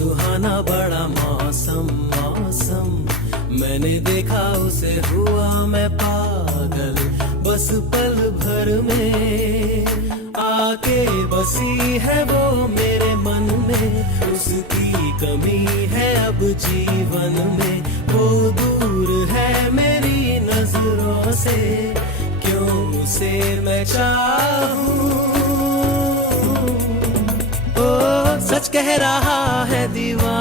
सुहाना बड़ा मौसम मौसम, मैंने देखा उसे हुआ मैं पागल, बस पल भर में आके बसी है वो मेरे मन में। उसकी कमी है अब जीवन में, वो दूर है मेरी नजरों से, क्यों उसे मैं चाहूं। ओ सच कह रहा है दीवाना।